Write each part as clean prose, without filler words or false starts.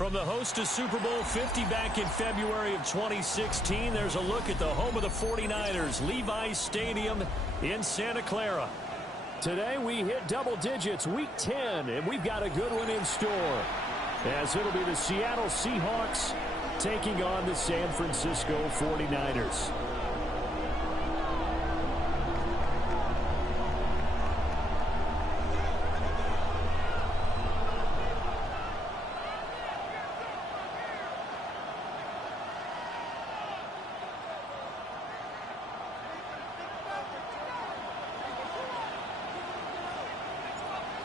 From the host to Super Bowl 50 back in February of 2016, there's a look at the home of the 49ers, Levi's Stadium in Santa Clara. Today we hit double digits, week 10, and we've got a good one in store, as it'll be the Seattle Seahawks taking on the San Francisco 49ers.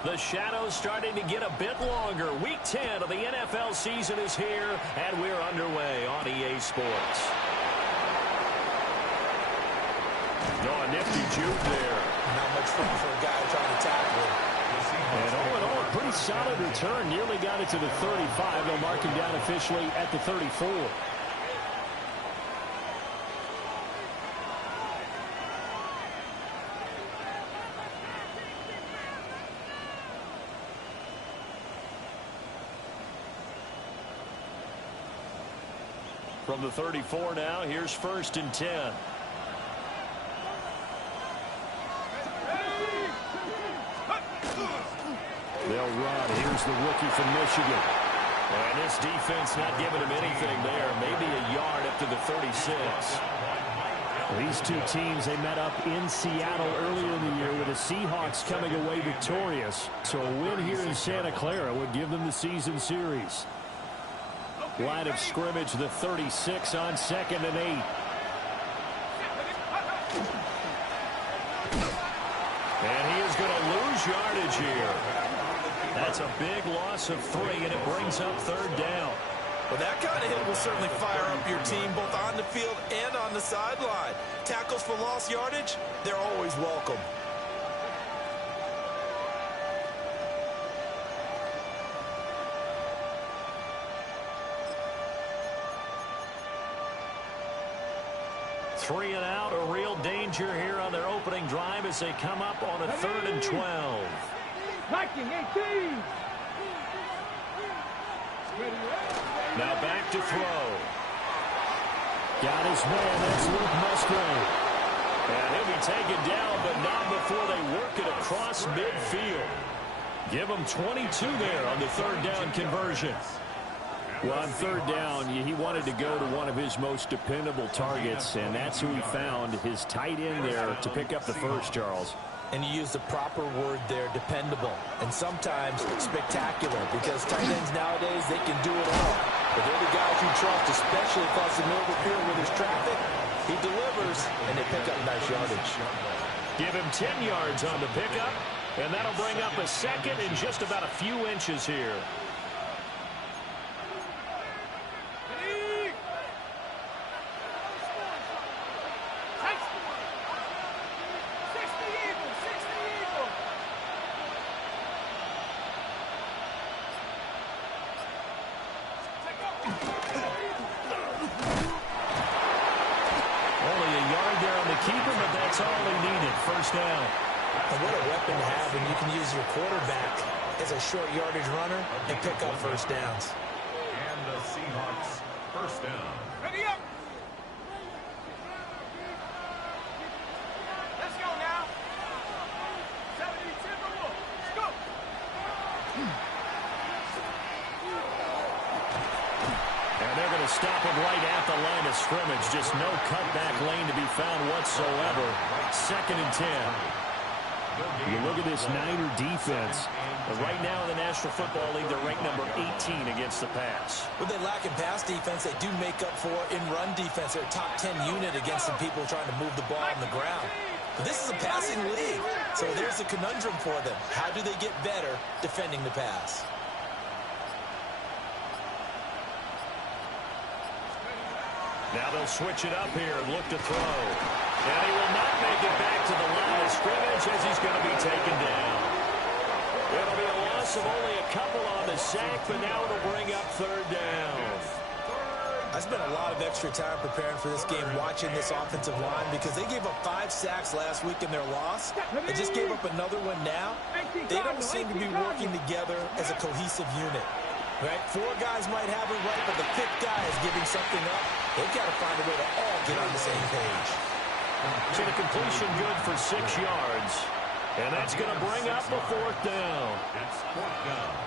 The shadow's starting to get a bit longer. Week 10 of the NFL season is here, and we're underway on EA Sports. Oh, a nifty juke there. Not much fun for a guy trying to tackle it. And all in all, a pretty solid return. Nearly got it to the 35. They'll mark him down officially at the 34. From the 34 now, here's 1st and 10. They'll run. Here's the rookie from Michigan. And this defense not giving him anything there. Maybe a yard up to the 36. These two teams, they met up in Seattle earlier in the year with the Seahawks coming away victorious. So a win here in Santa Clara would give them the season series. Line of scrimmage, the 36 on 2nd and 8. And he is going to lose yardage here. That's a big loss of 3, and it brings up 3rd down. Well, that kind of hit will certainly fire up your team both on the field and on the sideline. Tackles for lost yardage, they're always welcome. Three and out, a real danger here on their opening drive as they come up on a 3rd and 12. Now back to throw. Got his man, that's Luke Musgrave. And he'll be taken down, but not before they work it across midfield. Give him 22 there on the 3rd down conversion. Well, on 3rd down, he wanted to go to one of his most dependable targets, and that's who he found, his tight end there to pick up the first, Charles. And you use the proper word there, dependable, and sometimes spectacular, because tight ends nowadays, they can do it all. But they're the guys you trust, especially across the middle of the field where there's traffic. He delivers, and they pick up nice yardage. Give him 10 yards on the pickup, and that'll bring up a 2nd and just about a few inches here. And what a weapon to have when you can use your quarterback as a short yardage runner and pick up first downs. And the Seahawks first down. Ready up. Let's go now. 70 Timberwolves. Let's go. And they're going to stop him right at the line of scrimmage. Just no cutback lane to be found whatsoever. 2nd and 10. You look at this Niner defense. Right now in the National Football League, they're ranked number 18 against the pass. When they lack in pass defense, they do make up for in run defense. They're a top 10 unit against some people trying to move the ball on the ground. But this is a passing league, so there's a conundrum for them. How do they get better defending the pass? Now they'll switch it up here and look to throw. And he will not make it back to the line of scrimmage as he's going to be taken down. It'll be a loss of only a couple on the sack, but now it'll bring up 3rd down. I spent a lot of extra time preparing for this game, watching this offensive line, because they gave up 5 sacks last week in their loss. They just gave up another one now. They don't seem to be working together as a cohesive unit. Right? 4 guys might have it right, but the 5th guy is giving something up. They've got to find a way to all get on the same page. So the completion good for 6 yards. And that's going to bring up a 4th down.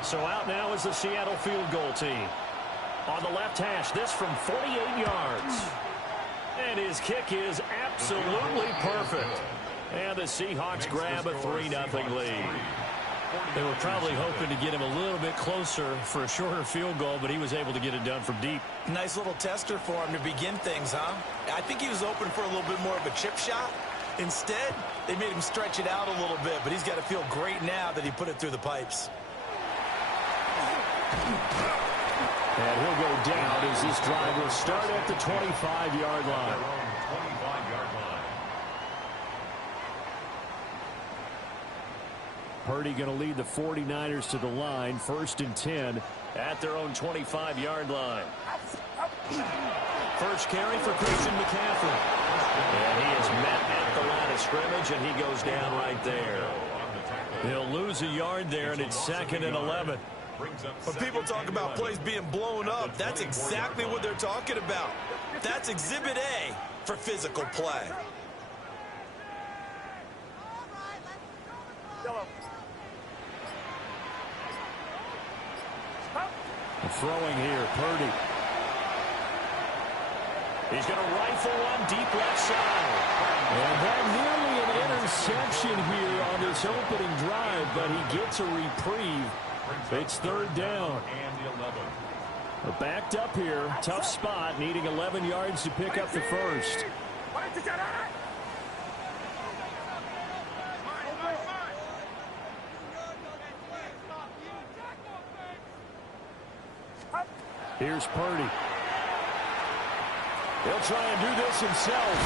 So out now is the Seattle field goal team. On the left hash, this from 48 yards. And his kick is absolutely perfect. And the Seahawks grab a 3-0 lead. They were probably hoping to get him a little bit closer for a shorter field goal, but he was able to get it done from deep. Nice little tester for him to begin things, huh? I think he was open for a little bit more of a chip shot. Instead, they made him stretch it out a little bit, but he's got to feel great now that he put it through the pipes. And he'll go down as this drive will start at the 25-yard line. Purdy going to lead the 49ers to the line, 1st and 10 at their own 25-yard line. First carry for Christian McCaffrey. And he is met at the line of scrimmage, and he goes down right there. He'll lose a yard there, and it's 2nd and 11. When people talk about plays being blown up, that's exactly what they're talking about. That's Exhibit A for physical play. Throwing here, Purdy. He's going to rifle one deep left side. And that nearly an interception here on this opening drive, but he gets a reprieve. It's 3rd down. We're backed up here. Tough spot, needing 11 yards to pick up the first. Here's Purdy. He'll try and do this himself.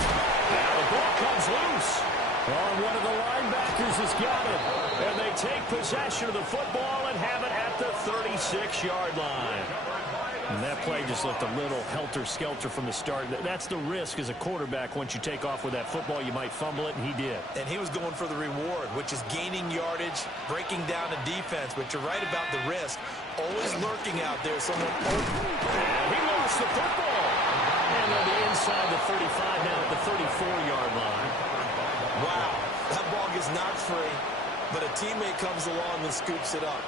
Now the ball comes loose. Oh, one of the linebackers has got it. And they take possession of the football and have it at the 36-yard line. And that play just looked a little helter-skelter from the start. That's the risk as a quarterback. Once you take off with that football, you might fumble it, and he did. And he was going for the reward, which is gaining yardage, breaking down the defense. But you're right about the risk. Always lurking out there. Someone open. He lost the football. And on the inside the 35, now at the 34-yard line. Wow, that ball gets knocked free, but a teammate comes along and scoops it up.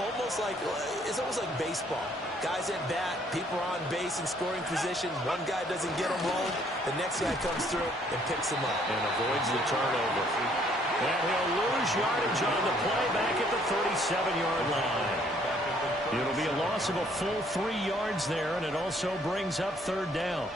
It's almost like baseball. Guys at bat, people are on base in scoring position. One guy doesn't get him home. The next guy comes through and picks him up. And avoids the turnover. And he'll lose yardage on the play back at the 37-yard line. It'll be a loss of a full 3 yards there, and it also brings up 3rd down.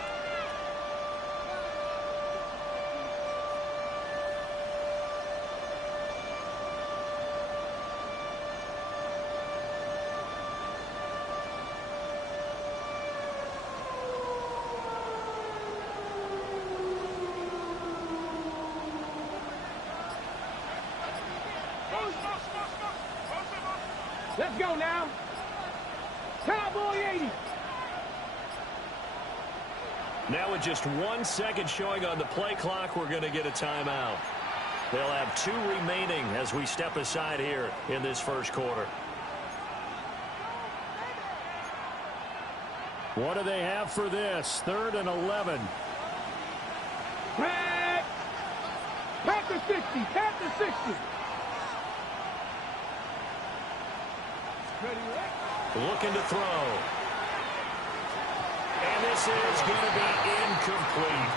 Let's go now. Cowboy 80. Now with just 1 second showing on the play clock, we're going to get a timeout. They'll have 2 remaining as we step aside here in this first quarter. What do they have for this? 3rd and 11. Pack the 60. Pack the 60. Looking to throw. And this is going to be incomplete.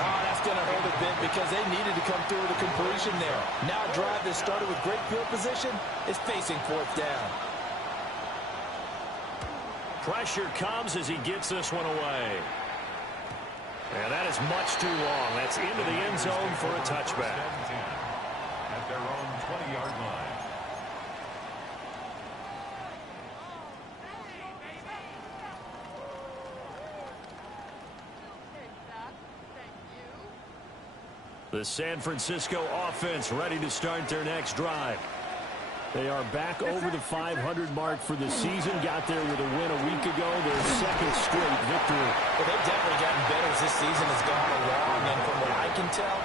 Oh, that's going to hurt a bit because they needed to come through with a completion there. Now a drive that started with great field position is facing 4th down. Pressure comes as he gets this one away. And that is much too long. That's into the end zone for a touchback. At their own 20-yard line. The San Francisco offense ready to start their next drive. They are back over the 500 mark for the season. Got there with a win a week ago. Their 2nd straight victory. Well, they've definitely gotten better as this season has gone along. And from what I can tell,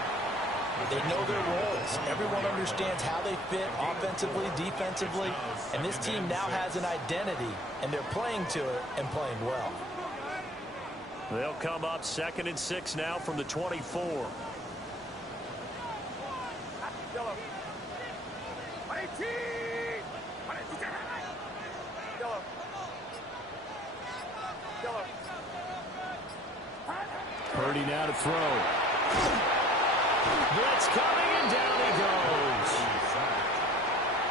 They know their roles. Everyone understands how they fit offensively, defensively, and this team now has an identity, and they're playing to it and playing well. They'll come up 2nd and 6 now from the 24. Purdy now to throw. Blitz coming, and down he goes.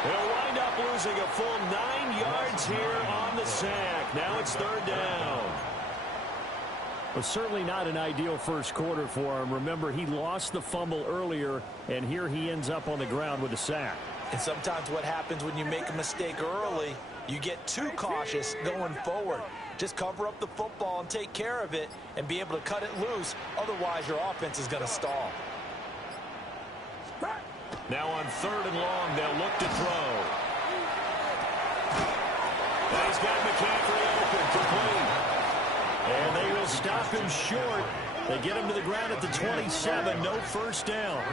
They'll wind up losing a full 9 yards here on the sack. Now it's 3rd down. Well, certainly not an ideal first quarter for him. Remember, he lost the fumble earlier, and here he ends up on the ground with a sack. And sometimes what happens when you make a mistake early, you get too cautious going forward. Just cover up the football and take care of it and be able to cut it loose. Otherwise, your offense is going to stall. Now on 3rd and long, they'll look to throw. And he's got McCaffrey open, complete. And they will stop him short. They get him to the ground at the 27. No first down.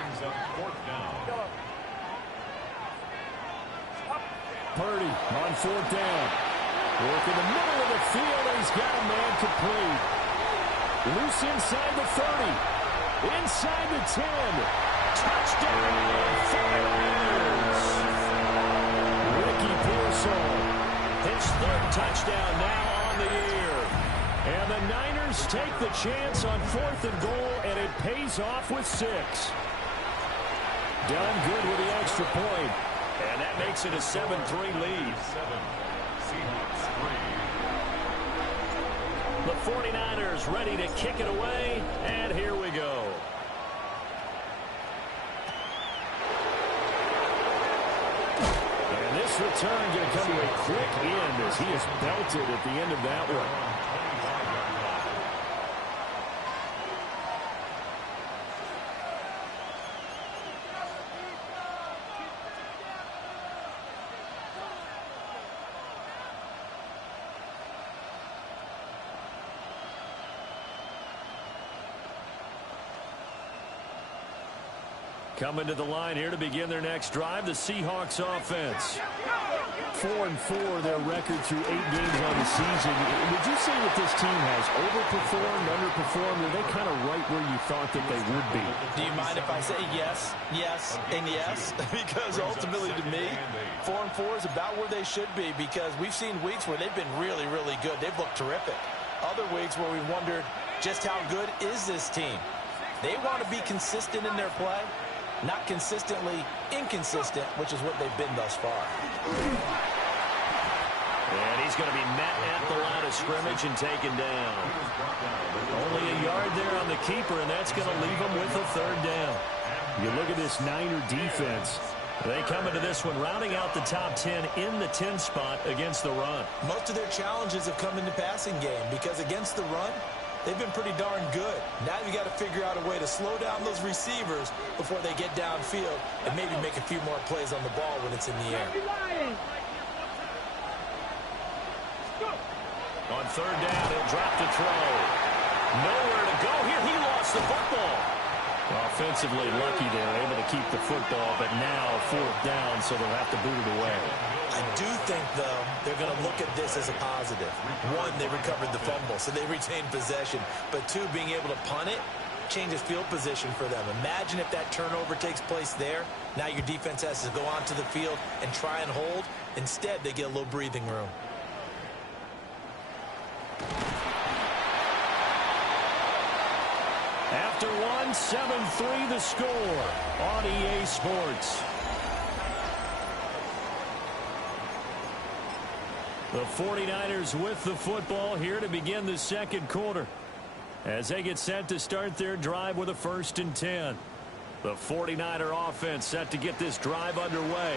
Purdy on 4th down. Work in the middle of the field, and he's got a man complete. Loose inside the 30. Inside the 10. Touchdown, 49ers. Ricky Pearsall. His 3rd touchdown now on the year. And the Niners take the chance on 4th and goal, and it pays off with 6. Done good with the extra point. And that makes it a 7-3 lead. Seahawks 3. The 49ers ready to kick it away, and here we go. And this return going to come to a quick end as he is belted at the end of that one. Coming to the line here to begin their next drive, the Seahawks offense. 4-4 their record through 8 games on the season. Would you say that this team has overperformed, underperformed? Are they kind of right where you thought that they would be? Do you mind if I say yes, yes, and yes? Because ultimately to me, 4-4 is about where they should be, because we've seen weeks where they've been really, really good. They've looked terrific. Other weeks where we wondered just how good is this team. They want to be consistent in their play. Not consistently inconsistent, which is what they've been thus far. And he's going to be met at the line of scrimmage and taken down. Only a yard there on the keeper, and that's going to leave him with a 3rd down. You look at this Niner defense. They come into this one rounding out the top 10 in the 10 spot against the run. Most of their challenges have come in the passing game because against the run, they've been pretty darn good. Now you got to figure out a way to slow down those receivers before they get downfield and maybe make a few more plays on the ball when it's in the air. On 3rd down, he'll drop to throw. Nowhere to go here. He lost the football. Offensively lucky they're able to keep the football, but now 4th down, so they'll have to boot it away. I do think, though, they're going to look at this as a positive. 1, they recovered the fumble, so they retained possession. But 2, being able to punt it changes field position for them. Imagine if that turnover takes place there. Now your defense has to go onto the field and try and hold. Instead, they get a little breathing room. After 1, 7-3 the score on EA Sports. The 49ers with the football here to begin the 2nd quarter as they get set to start their drive with a 1st and 10. The 49er offense set to get this drive underway.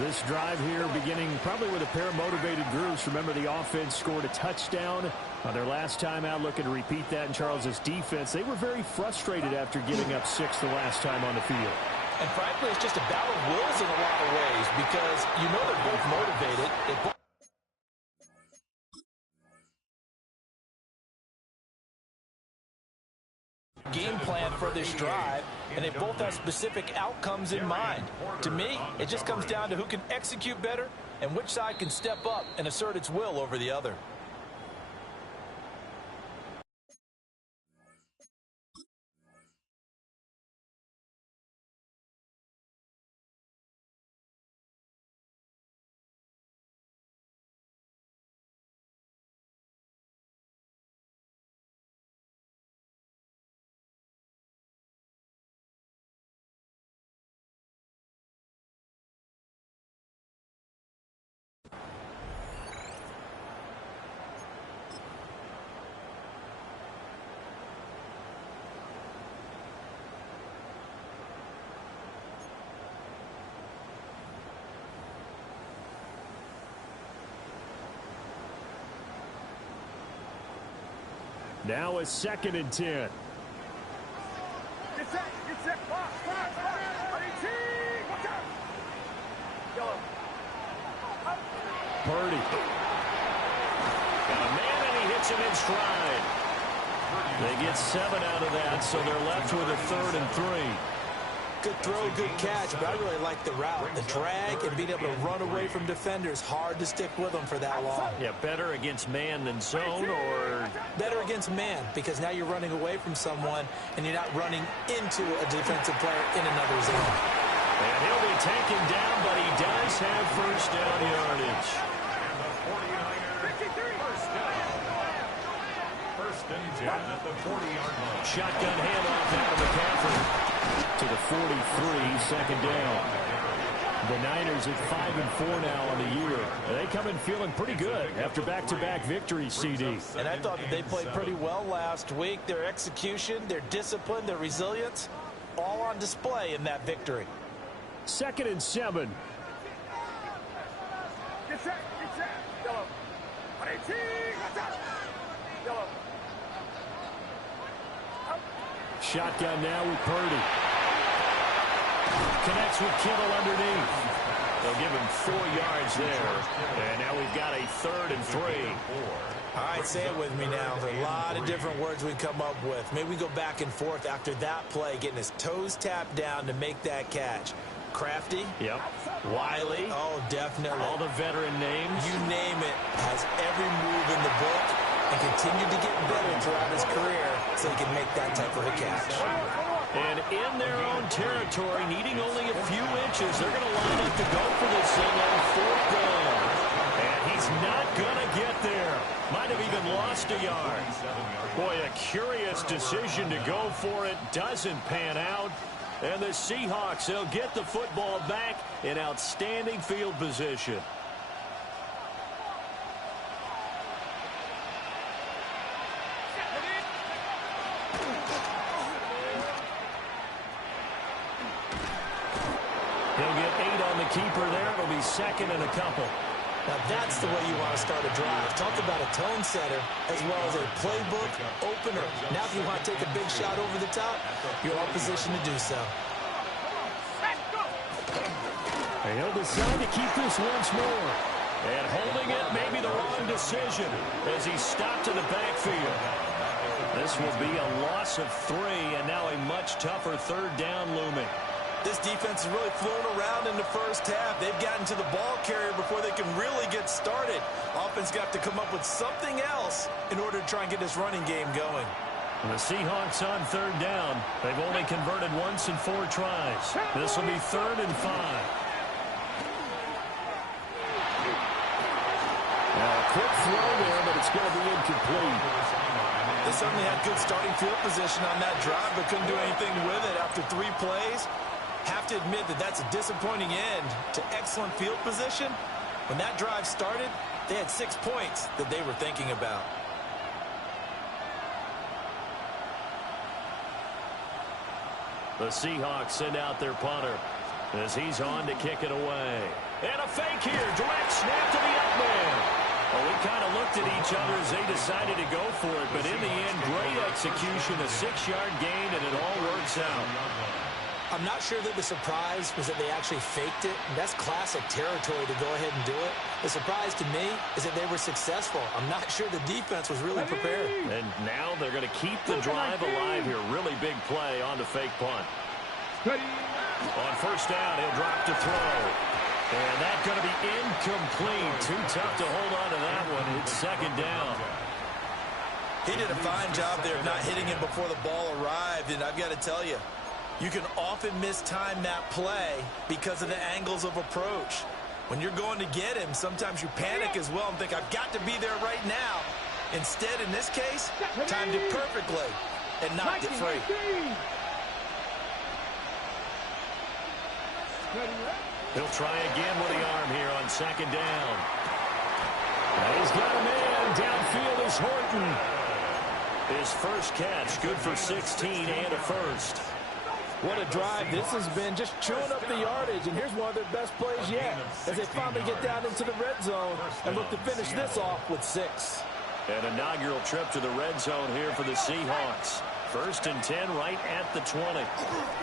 This drive here beginning probably with a pair of motivated groups. Remember, the offense scored a touchdown on their last time out, looking to repeat that in Charles's defense. They were very frustrated after giving up 6 the last time on the field. And frankly, it's just a battle of wills in a lot of ways because you know they're both motivated. Game plan for this drive, and they both have specific outcomes in mind. To me, it just comes down to who can execute better and which side can step up and assert its will over the other. Now it's 2nd and 10. Get set, get set. Box. Watch out. Yellow. Purdy. Got a man, and he hits him in stride. They get 7 out of that, so they're left with a 3rd and 3. Good throw, good catch, but I really like the route. The drag and being able to run away from defenders, hard to stick with them for that long. Yeah, better against man than zone, or? Better against man, because now you're running away from someone and you're not running into a defensive player in another zone. And he'll be taken down, but he does have first down yardage. First and 10 at the 40-yard line. Shotgun handoff out of McCaffrey to the 43, second down. The Niners at 5-4 now on the year. They come in feeling pretty good after back-to-back victories, CD. And I thought that they played pretty well last week. Their execution, their discipline, their resilience, all on display in that victory. 2nd and 7. Get set. Yellow. 118. Watch out. Yellow. Shotgun now with Purdy. Connects with Kittle underneath. They'll give him 4 yards there. And now we've got a 3rd and 3. All right, say it with me now. There's a lot of different words we come up with. Maybe we go back and forth after that play, getting his toes tapped down to make that catch. Crafty. Yep. Wiley. Oh, definitely. All the veteran names. You name it. Has every move in the book and continued to get better throughout his career so he can make that type of a catch. And in their own territory, needing only a few inches, they're going to line up to go for this thing on 4th down. And he's not going to get there. Might have even lost a yard. Boy, a curious decision to go for it. Doesn't pan out. And the Seahawks, they'll get the football back in outstanding field position. He'll get 8 on the keeper there. It'll be 2nd and a couple. Now that's the way you want to start a drive. Talk about a tone setter as well as a playbook opener. Now if you want to take a big shot over the top, you're all positioned to do so. And he'll decide to keep this once more. And holding it may be the wrong decision as he stopped in the backfield. This will be a loss of 3, and now a much tougher 3rd down looming. This defense has really flown around in the first half. They've gotten to the ball carrier before they can really get started. Offense got to come up with something else in order to try and get this running game going. And the Seahawks on 3rd down. They've only converted once in 4 tries. This will be 3rd and 5. Now a quick throw there, but it's going to be incomplete. They certainly had good starting field position on that drive, but couldn't do anything with it after 3 plays. Have to admit that that's a disappointing end to excellent field position. When that drive started, they had 6 points that they were thinking about. The Seahawks send out their punter as he's on to kick it away. And a fake here. Direct snap to the up man. Well, we kind of looked at each other as they decided to go for it, but in the end, great execution, a 6-yard gain, and it all works out. I I'm not sure that the surprise was that they actually faked it. That's classic territory to go ahead and do it. The surprise to me is that they were successful. I'm not sure the defense was really prepared. And now they're going to keep the drive alive here. Really big play on the fake punt. On first down, he'll drop to throw. And that's going to be incomplete. Too tough to hold on to that one. It's second down. He did a fine job there of not hitting him before the ball arrived. And I've got to tell you, you can often mistime that play because of the angles of approach. When you're going to get him, sometimes you panic as well and think, I've got to be there right now. Instead, in this case, timed it perfectly and knocked it free. He'll try again with the arm here on second down. And he's got a man. Downfield is Horton. His first catch, good for 16 and a first. What a drive this has been, just chewing up the yardage, and here's one of their best plays yet as they finally get down into the red zone and look to finish this off with 6. An inaugural trip to the red zone here for the Seahawks. First and 10 right at the 20.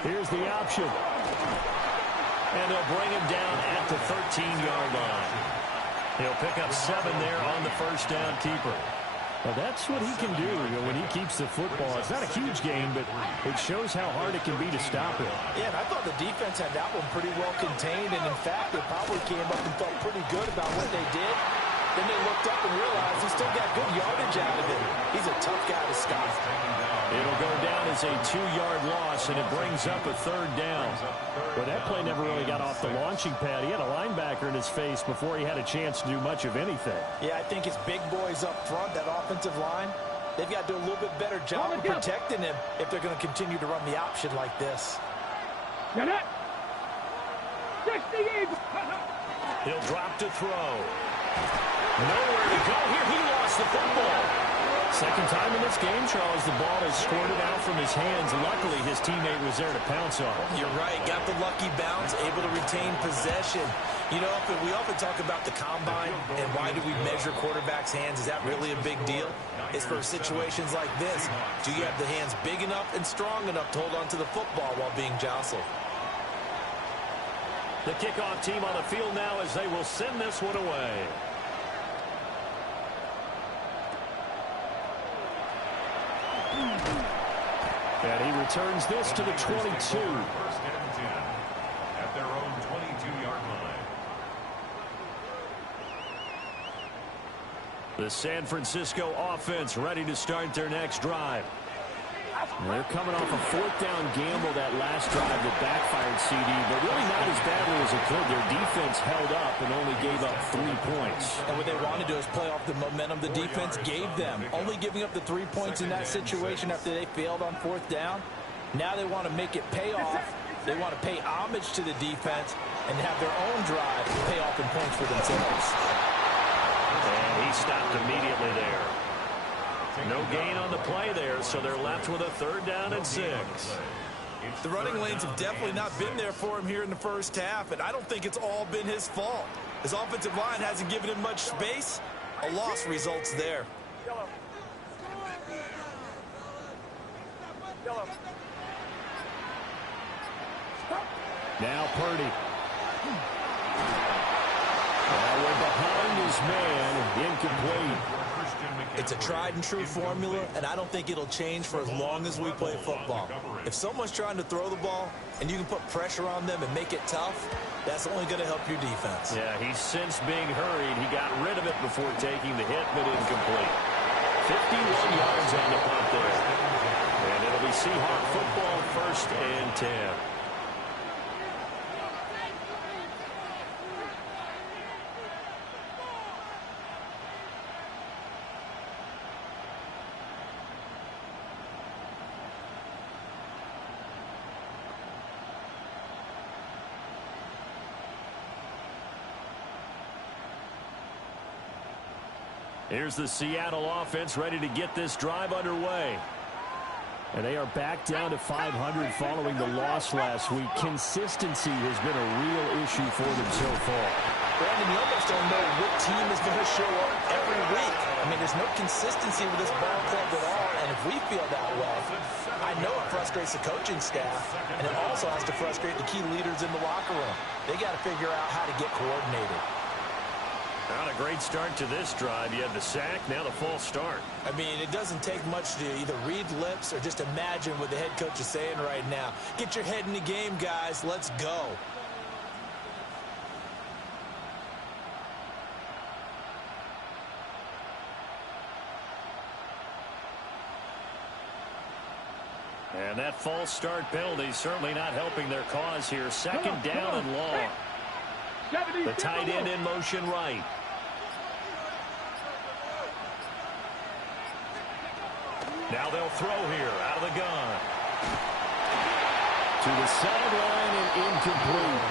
Here's the option. And they'll bring him down at the 13-yard line. He'll pick up 7 there on the first down keeper. Well, that's what he can do when he keeps the football. It's not a huge gain, but it shows how hard it can be to stop him. Yeah, and I thought the defense had that one pretty well contained, and in fact, they probably came up and felt pretty good about what they did. Then they looked up and realized he still got good yardage out of it. He's a tough guy to stop. It'll go down as a 2-yard loss, and it brings up a third down. Well, that play never really got off the launching pad. He had a linebacker in his face before he had a chance to do much of anything. Yeah, I think it's big boys up front, that offensive line. They've got to do a little bit better job of protecting him if they're going to continue to run the option like this. He'll drop to throw. Nowhere to go here. He lost the football. Second time in this game, Charles, the ball has squirted out from his hands. Luckily, his teammate was there to pounce on it. You're right. Got the lucky bounce, able to retain possession. You know, we often talk about the combine and why do we measure quarterbacks' hands. Is that really a big deal? It's for situations like this. Do you have the hands big enough and strong enough to hold on to the football while being jostled? The kickoff team on the field now as they will send this one away. And he returns this to the 22. First and 10 at their own 22-yard line. The San Francisco offense ready to start their next drive. They're coming off a fourth down gamble that last drive that backfired, CD, but really not as badly as it could. Their defense held up and only gave up 3 points. And what they want to do is play off the momentum the defense gave them. Only giving up the 3 points in that situation after they failed on fourth down. Now they want to make it pay off. They want to pay homage to the defense and have their own drive pay off in points for themselves. And he stopped immediately there. No gain on the play there, so they're left with a third down and 6. The running lanes have definitely not been there for him here in the first half, and I don't think it's all been his fault. His offensive line hasn't given him much space. A loss results there. Now Purdy. We're behind his man, incomplete. It's a tried-and-true formula, and I don't think it'll change for as long as we play football. If someone's trying to throw the ball and you can put pressure on them and make it tough, that's only going to help your defense. Yeah, he's since being hurried. He got rid of it before taking the hit, but incomplete. 51 yards on the punt there. And it'll be Seahawk football, first and 10. Here's the Seattle offense ready to get this drive underway. And they are back down to 500 following the loss last week. Consistency has been a real issue for them so far. Brandon, you almost don't know what team is going to show up every week. I mean, there's no consistency with this ball club at all, and if we feel that way, I know it frustrates the coaching staff, and it also has to frustrate the key leaders in the locker room. They got to figure out how to get coordinated. Not a great start to this drive. You had the sack, now the false start. I mean, it doesn't take much to either read lips or just imagine what the head coach is saying right now. Get your head in the game, guys. Let's go. And that false start penalty certainly not helping their cause here. Second down and long. The tight end in motion right. Now they'll throw here out of the gun. To the sideline and incomplete.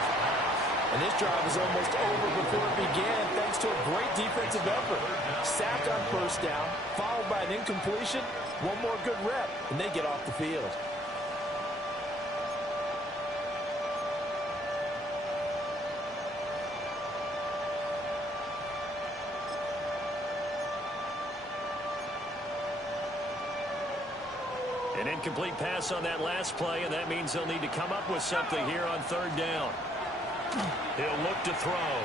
And this drive is almost over before it began thanks to a great defensive effort. Sack on first down, followed by an incompletion. One more good rep, and they get off the field. An incomplete pass on that last play, and that means they'll need to come up with something here on third down. He'll look to throw.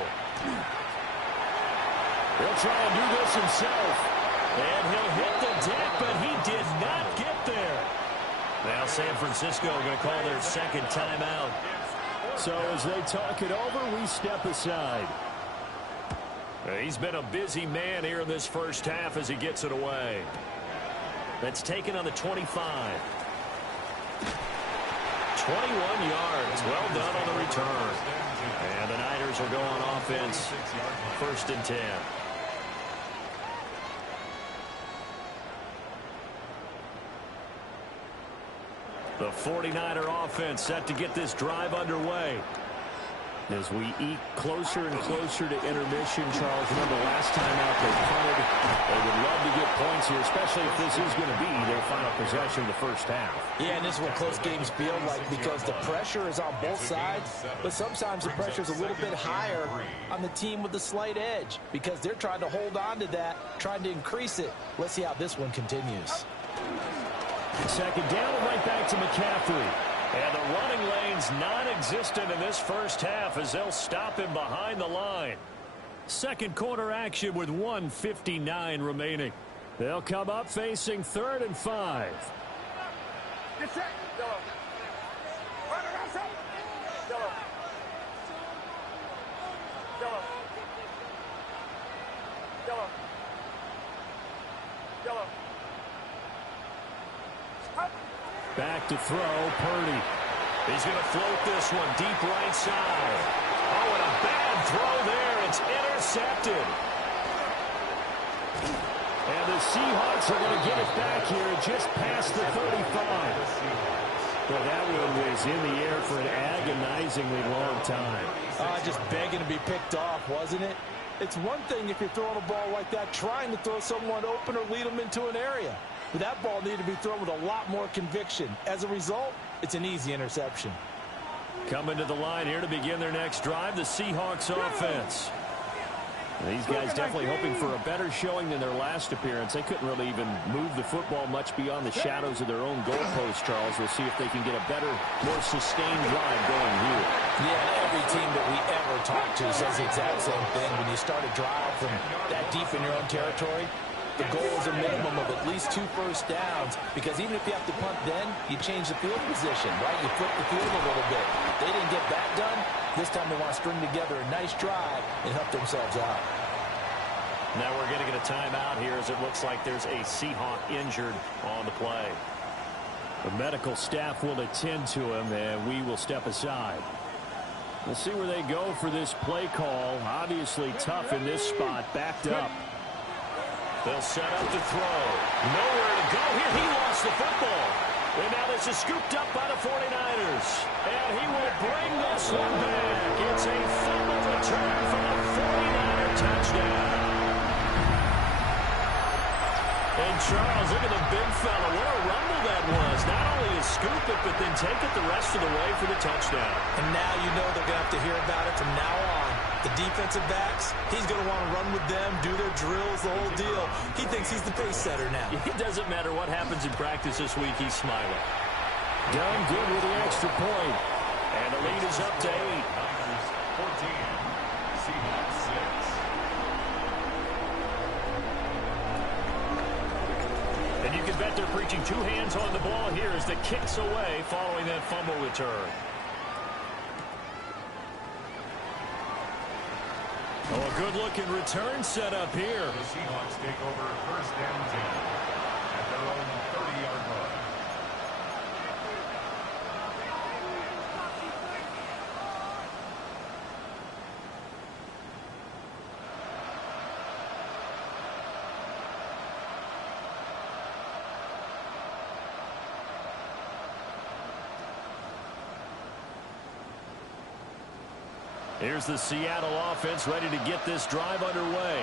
He'll try and do this himself. And he'll hit the deck, but he did not get there. Now San Francisco going to call their second timeout. So as they talk it over, we step aside. He's been a busy man here in this first half as he gets it away. That's taken on the 25. 21 yards. Well done on the return. And the Niners will go on offense. 1st and 10. The 49er offense set to get this drive underway. As we eke closer and closer to intermission, Charles, remember last time out they punted. They would love to get points here, especially if this is going to be their final possession of the first half. Yeah, and this is what close games feel like because the pressure is on both sides, but sometimes the pressure is a little bit higher on the team with the slight edge because they're trying to hold on to that, trying to increase it. Let's see how this one continues. Second down and right back to McCaffrey. And the running lane's non-existent in this first half as they'll stop him behind the line. Second quarter action with 1:59 remaining. They'll come up facing 3rd and 5. Back to throw, Purdy. He's going to float this one deep right side. Oh, and a bad throw there. It's intercepted. And the Seahawks are going to get it back here just past the 35. Well, that one was in the air for an agonizingly long time. Just begging to be picked off, wasn't it? It's one thing if you're throwing a ball like that, trying to throw someone open or lead them into an area. But that ball needed to be thrown with a lot more conviction. As a result, it's an easy interception. Coming to the line here to begin their next drive, the Seahawks offense. These guys definitely hoping for a better showing than their last appearance. They couldn't really even move the football much beyond the shadows of their own goalpost, Charles. We'll see if they can get a better, more sustained drive going here. Yeah, every team that we ever talk to says the exact same thing. When you start a drive from that deep in your own territory, the goal is a minimum of at least 2 first downs because even if you have to punt then, you change the field position, right? You flip the field a little bit. They didn't get that done. This time they want to string together a nice drive and help themselves out. Now we're going to get a timeout here as it looks like there's a Seahawk injured on the play. The medical staff will attend to him, and we will step aside. We'll see where they go for this play call. Obviously tough in this spot, backed up. They'll set up to throw. Nowhere to go here. He lost the football. And now this is scooped up by the 49ers. And he will bring this one back. It's a fumble return for the 49er touchdown. And Charles, look at the big fella. What a rumble that was. Not only to scoop it, but then take it the rest of the way for the touchdown. And now you know they're going to have to hear about it from now on. The defensive backs, he's going to want to run with them, do their drills, the whole deal. He thinks he's the pace setter now. It doesn't matter what happens in practice this week. He's smiling. Done good with the extra point. And the lead is up to 8. Niners 14, Seahawks 6. And you can bet they're preaching 2 hands on the ball here as the kick's away following that fumble return. Oh, a good-looking return set up here. The Seahawks take over first and 10 at their own 30-yard line. Here's the Seattle offense ready to get this drive underway.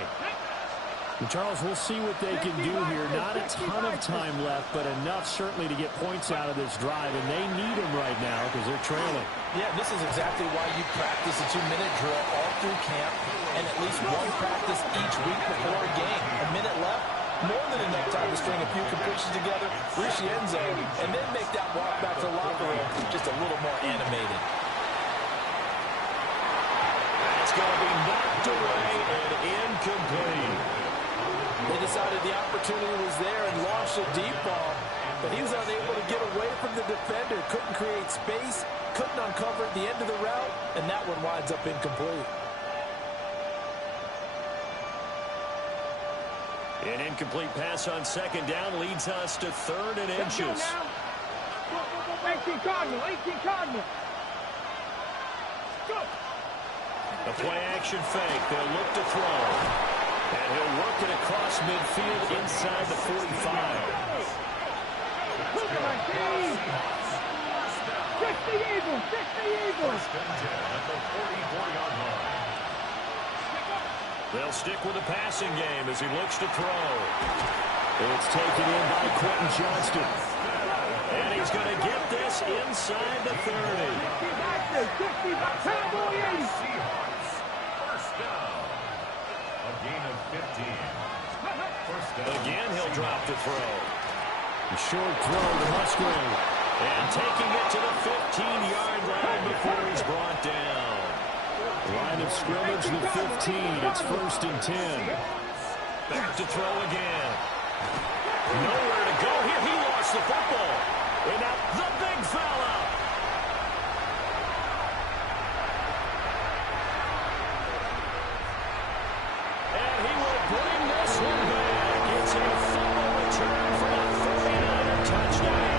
And Charles, we'll see what they can do here. Not a ton of time left, but enough certainly to get points out of this drive, and they need them right now because they're trailing. Yeah, this is exactly why you practice a 2-minute drill all through camp and at least one practice each week before a game. A minute left, more than enough time to string a few completions together, reach the end zone, and then make that walk back to the locker room just a little more animated. It's going to be knocked away and incomplete. They decided the opportunity was there and launched a deep ball, but he was unable to get away from the defender, couldn't create space, couldn't uncover at the end of the route, and that one winds up incomplete. An incomplete pass on second down leads us to 3rd and inches. 18 Cardinal, 18 Cardinal. Go. The play-action fake. They'll look to throw. And he'll work it across midfield inside the 45. Look at my team. 60 Eagles, 60 Eagles. First and 10 at the 44-yard line. They'll stick with the passing game as he looks to throw. It's taken in by Quentin Johnston. And he's going to get this inside the 30. 60 back, Cowboy 80. Seahawks first down. A gain of 15. First down. Again, he'll drop the throw. A short throw to Musgrave. And taking it to the 15-yard line before he's brought down. Line of scrimmage, the 15. It's 1st and 10. Back to throw again. Nowhere to go here. He lost the football. And now the big fella. And he will bring this one back. It's a fumble return for a 49er touchdown.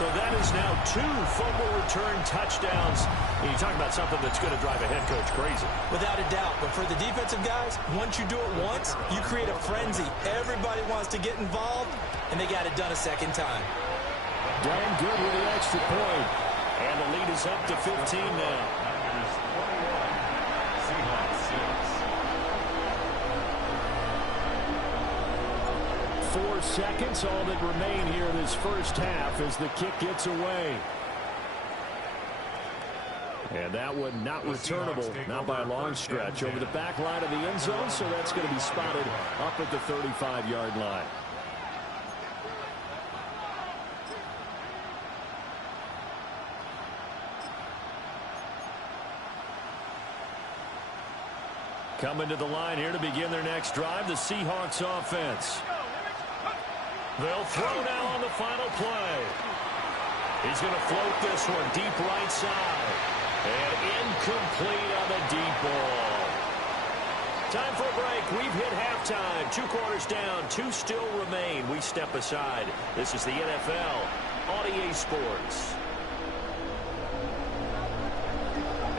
So that is now 2 fumble return touchdowns. And you talk about something that's going to drive a head coach crazy. Without a doubt, but for the defensive guys, once you do it once, you create a frenzy. Everybody wants to get involved, and they got it done a second time. Done good with the extra point. And the lead is up to 15 now. Niners 21. Seahawks 6. 4 seconds, all that remain here in this first half as the kick gets away. And that one not returnable, not by a long stretch, over the back line of the end zone, so that's going to be spotted up at the 35-yard line. Coming to the line here to begin their next drive, the Seahawks offense. They'll throw now on the final play. He's going to float this one deep right side. And incomplete on the deep ball. Time for a break. We've hit halftime. 2 quarters down. 2 still remain. We step aside. This is the NFL on EA Sports.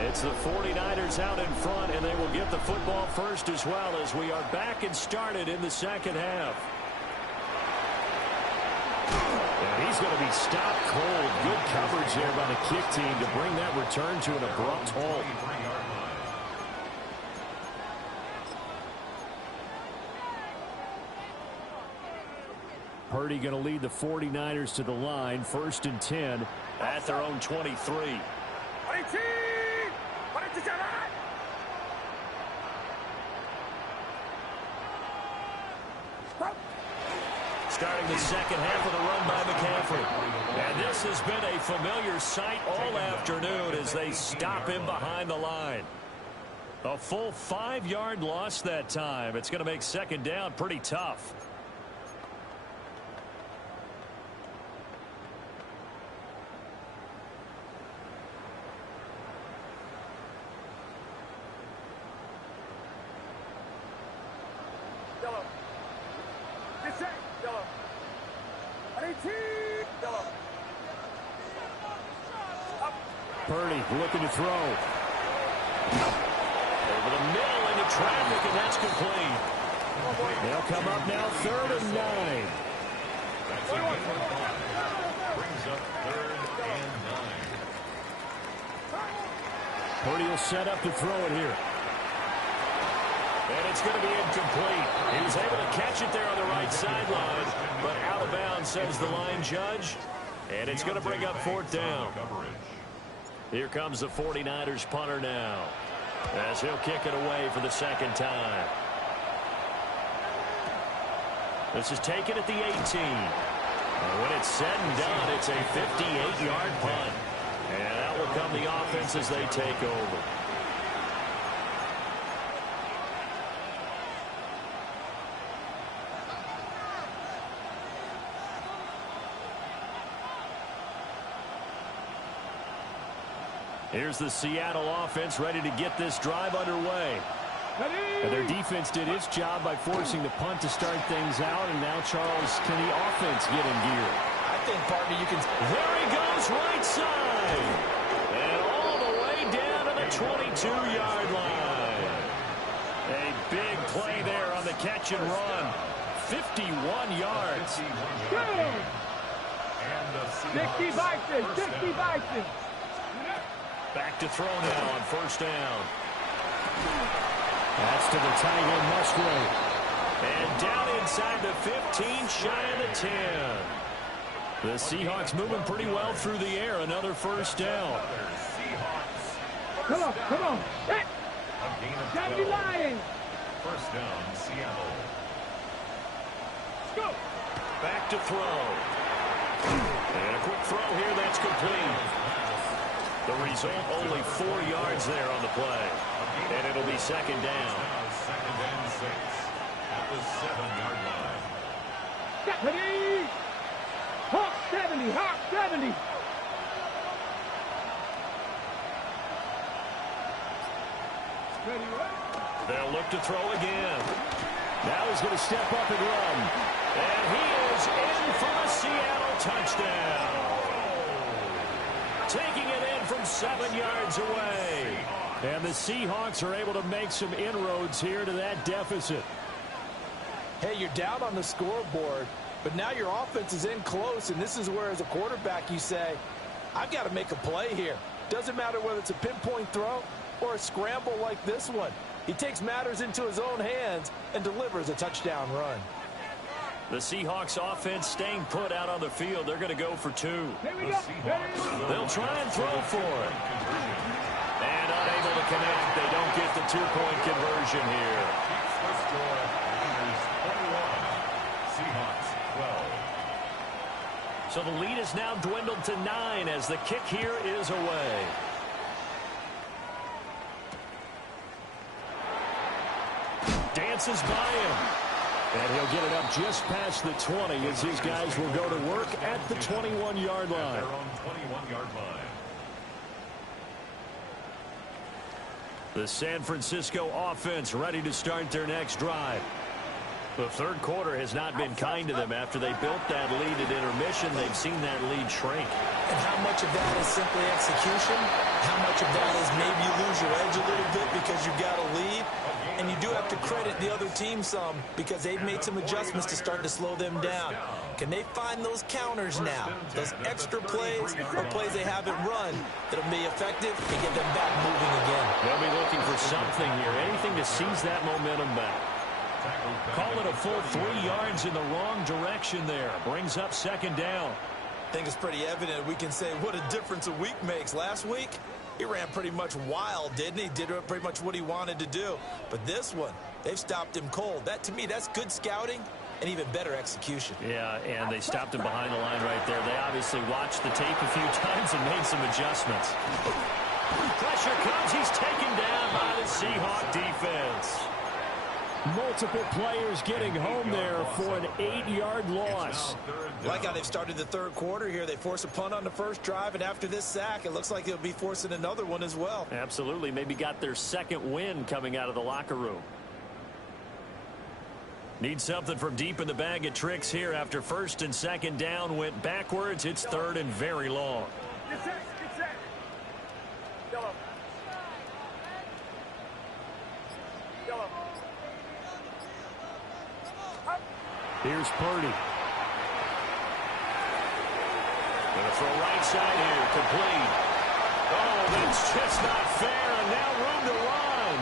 It's the 49ers out in front, and they will get the football first as well as we are back and started in the second half. And he's going to be stopped cold. Good coverage there by the kick team to bring that return to an abrupt halt. Purdy going to lead the 49ers to the line. 1st and 10 at their own 23. Starting the second half of the run by McCaffrey. And this has been a familiar sight all afternoon as they stop him behind the line. A full 5-yard loss that time. It's going to make second down pretty tough. Purdy looking to throw. Over the middle into traffic, and that's complete. They'll come up now 3rd and 9. That's a gain of 5. Brings up 3rd and 9. Purdy will set up to throw it here. And it's going to be incomplete. He was able to catch it there on the right sideline, but out of bounds, says the line judge. And it's going to bring up 4th down. Here comes the 49ers punter now, as he'll kick it away for the second time. This is taken at the 18. And when it's said and done, it's a 58-yard punt. And out will come the offense as they take over. Here's the Seattle offense ready to get this drive underway. And their defense did its job by forcing the punt to start things out. And now, Charles, can the offense get in gear? I think, partner, you can... There he goes, right side. And all the way down to the 22-yard line. A big play there on the catch and run. 51 yards. 60 Vikings, 60 Vikings. Back to throw now on 1st down. That's to the tight end, Musgrave. And down inside the 15, shy of the 10. The Seahawks moving pretty well through the air. Another 1st down. Come on, come on. Hey. Gotta be lying. 1st down, Seattle. Let's go. Back to throw. And a quick throw here that's complete. The result, only 4 yards there on the play. And it'll be second down. 2nd and 6 at the 7-yard line. Get ready. Hawk 70, Hawk 70. Ready, right? They'll look to throw again. Now he's going to step up and run. And he is in for a Seattle touchdown. Taking it in from 7 yards away. And the Seahawks are able to make some inroads here to that deficit. Hey, you're down on the scoreboard, but now your offense is in close, and this is where, as a quarterback, you say, I've got to make a play here. Doesn't matter whether it's a pinpoint throw or a scramble like this one. He takes matters into his own hands and delivers a touchdown run. The Seahawks offense staying put out on the field. They're going to go for 2. Here we go. They'll try and throw for it. And unable to connect. They don't get the 2-point conversion here. The score, Niners 21, Seahawks 12. So the lead is now dwindled to 9 as the kick here is away. Dances by him. And he'll get it up just past the 20 as his guys will go to work at the 21-yard line. Their own 21-yard line. The San Francisco offense ready to start their next drive. The third quarter has not been kind to them. After they built that lead at intermission, they've seen that lead shrink. And how much of that is simply execution? How much of that is maybe you lose your edge a little bit because you've got a lead? And you do have to credit the other team some because they've made some adjustments to start to slow them down. Can they find those counters now? Those extra plays or plays they haven't run that'll be effective and get them back moving again. They'll be looking for something here, anything to seize that momentum back. Call it a full 3 yards in the wrong direction there. Brings up second down. I think it's pretty evident we can say what a difference a week makes. Last week, he ran pretty much wild, didn't he? Did pretty much what he wanted to do. But this one, they've stopped him cold. That, to me, that's good scouting and even better execution. Yeah, and they stopped him behind the line right there. They obviously watched the tape a few times and made some adjustments. Pressure comes. He's taken down by the Seahawks defense. Multiple players getting home there for an 8-yard loss. Like how they've started the third quarter here. They force a punt on the first drive, and after this sack, it looks like they'll be forcing another one as well. Absolutely. Maybe got their second win coming out of the locker room. Need something from deep in the bag of tricks here after first and second down went backwards. It's third and very long. Here's Purdy. Going to throw right side here, complete. Oh, that's just not fair, and now room to run.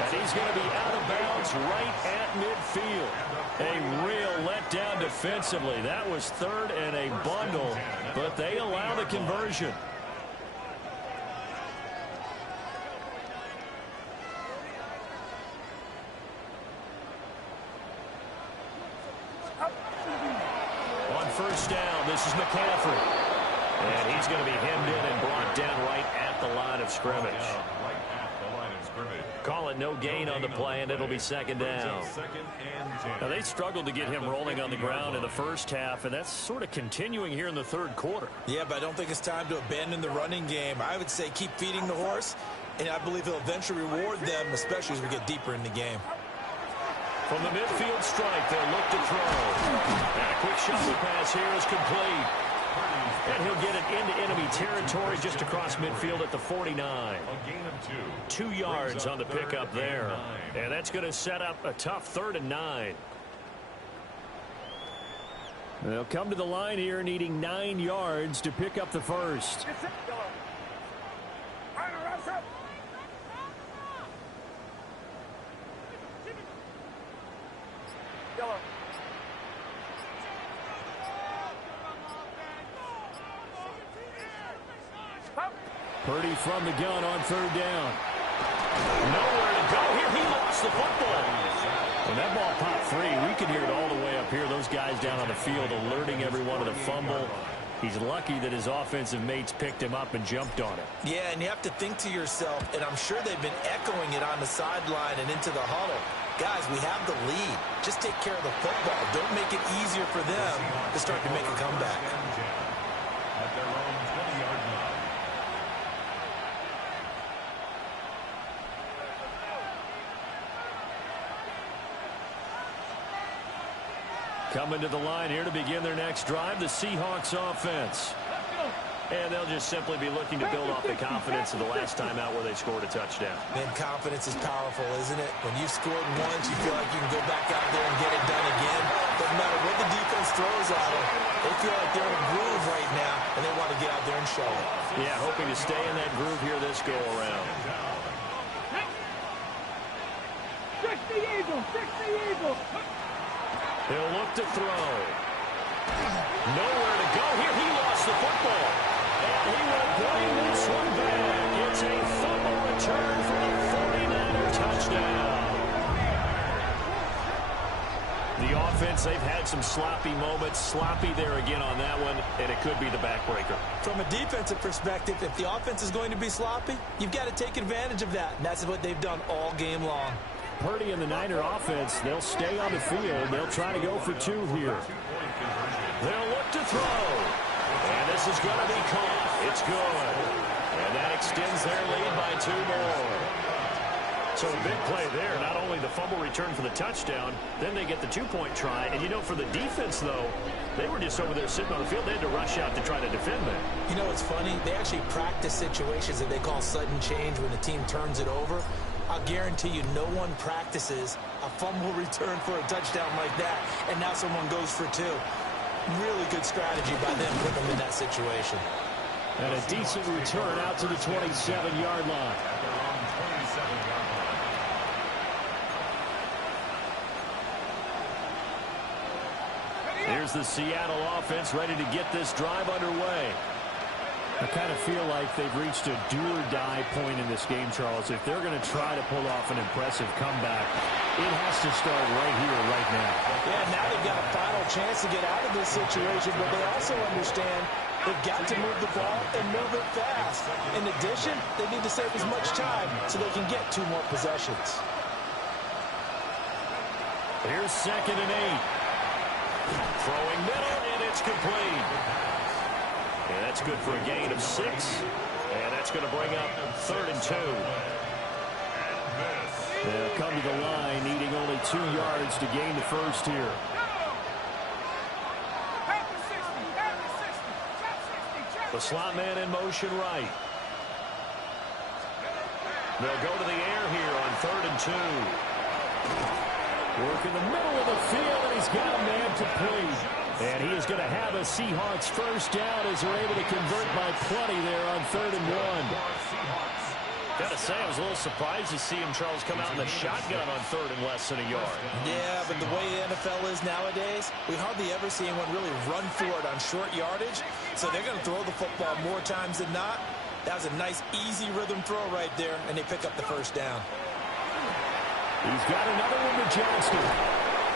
And he's going to be out of bounds right at midfield. A real letdown defensively. That was third and a bundle, but they allow the conversion. First down, this is McCaffrey. And he's going to be hemmed in and brought down right at the line of scrimmage. Call it no gain on the play, and it'll be second down. Now, they struggled to get him rolling on the ground in the first half, and that's sort of continuing here in the third quarter. Yeah, but I don't think it's time to abandon the running game. I would say keep feeding the horse, and I believe he'll eventually reward them, especially as we get deeper in the game. From the midfield strike, they'll look to throw. And a quick shovel pass here is complete. And he'll get it into enemy territory just across midfield at the 49. A gain of 2. 2 yards on the pickup there. And that's going to set up a tough 3rd and 9. They'll come to the line here needing 9 yards to pick up the first. Purdy from the gun on 3rd down. Nowhere to go here. He lost the football. When that ball popped free, we could hear it all the way up here. Those guys down on the field alerting everyone to the fumble. He's lucky that his offensive mates picked him up and jumped on it. Yeah, and you have to think to yourself, and I'm sure they've been echoing it on the sideline and into the huddle. Guys, we have the lead. Just take care of the football. Don't make it easier for them to start to make a comeback. At their own 20-yard line. Coming to the line here to begin their next drive, the Seahawks offense. And they'll just simply be looking to build off the confidence of the last time out where they scored a touchdown. Man, confidence is powerful, isn't it? When you scored once, you feel like you can go back out there and get it done again. Doesn't matter what the defense throws at them. They feel like they're in a groove right now, and they want to get out there and show it. Yeah, hoping to stay in that groove here this go-around. 60 Eagles, 60 Eagles. He'll look to throw. Nowhere to go here. He lost the football. And he will bring this one back. It's a fumble return for a 49er touchdown. The offense, they've had some sloppy moments. Sloppy there again on that one, and it could be the backbreaker. From a defensive perspective, if the offense is going to be sloppy, you've got to take advantage of that. And that's what they've done all game long. Purdy and the Niner offense, they'll stay on the field. They'll try to go for 2 here. They'll look to throw. And this is going to be caught. It's good. And that extends their lead by 2 more. So a big play there. Not only the fumble return for the touchdown, then they get the 2-point try. And, you know, for the defense, though, they were just over there sitting on the field. They had to rush out to try to defend that. You know, it's funny. They actually practice situations that they call sudden change when the team turns it over. I'll guarantee you no one practices a fumble return for a touchdown like that, and now someone goes for 2. Really good strategy by them putting them in that situation. And a decent return out to the 27-yard line. Here's the Seattle offense ready to get this drive underway. I kind of feel like they've reached a do-or-die point in this game, Charles. If they're going to try to pull off an impressive comeback, it has to start right here, right now. Yeah, now they've got a final chance to get out of this situation, but they also understand they've got to move the ball and move it fast. In addition, they need to save as much time so they can get 2 more possessions. Here's 2nd and 8. Throwing middle, and it's complete. And that's good for a gain of 6. And that's going to bring up 3rd and 2. They'll come to the line, needing only 2 yards to gain the first here. The slot man in motion right. They'll go to the air here on 3rd and 2. Work in the middle of the field, and he's got a man complete. And he is going to have a Seahawks first down as they're able to convert by plenty there on 3rd and 1. Got to say, I was a little surprised to see him, Charles, come out in the shotgun on 3rd and less than a yard. Yeah, but the way the NFL is nowadays, we hardly ever see anyone really run for it on short yardage. So they're going to throw the football more times than not. That was a nice, easy rhythm throw right there, and they pick up the first down. He's got another one to Johnston.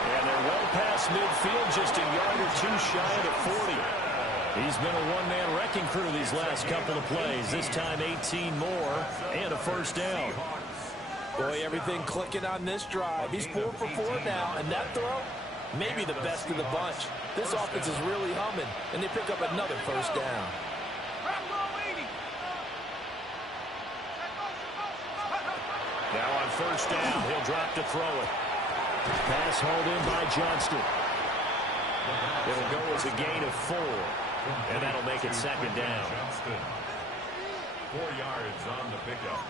And they're well past midfield, just a yard or 2 shy of the 40. He's been a one-man wrecking crew these last couple of plays. This time 18 more and a first down. Boy, everything clicking on this drive. He's 4 for 4 now, and that throw, maybe the best of the bunch. This offense is really humming, and they pick up another first down. Now on first down, he'll drop to throw it. Pass hauled in by Johnston. It'll go as a gain of 4, and that'll make it 2nd down. 4 yards on the pickup.